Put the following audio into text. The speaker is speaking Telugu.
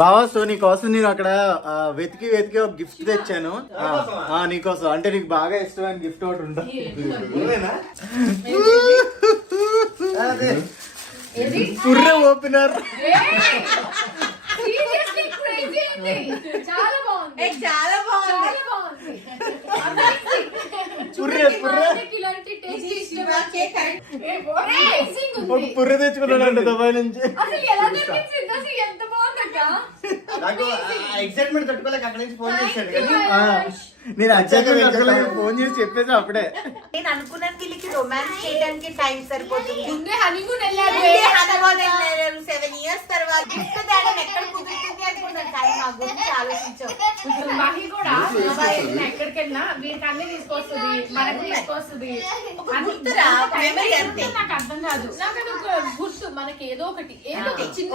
బావా సో నీకోసం నేను అక్కడ వెతికి ఒక గిఫ్ట్ తెచ్చాను నీకోసం. అంటే నీకు బాగా ఇష్టమైన గిఫ్ట్ ఒకటి ఉంటుంది. పుర్రె ఓపెనర్. పుర్రె తెచ్చుకున్నాడు దుబాయ్ నుంచి. ఎక్సైట్మెంట్ తట్టుకోలేక అక్కడ నుంచి ఫోన్ చేశాడు. నేను వచ్చాక ఫోన్ చేసి చెప్పేసి అప్పుడే. నేను అనుకున్నాను వీళ్ళకి రొమాన్స్ చేయడానికి టైం సరిపోతుంది. 7 years తర్వాత ఎక్కడ కుదురుతుంది అనుకున్నాను. కానీ మా గురించి ఆలోచించావు. ఎక్కడికి వెళ్ళినా వీరికి అన్ని తీసుకొస్తుంది, మనకు తీసుకొస్తుంది. నాకు అర్థం కాదు. నాకు అది ఒక గుర్తు, మనకి ఏదో ఒకటి చిన్న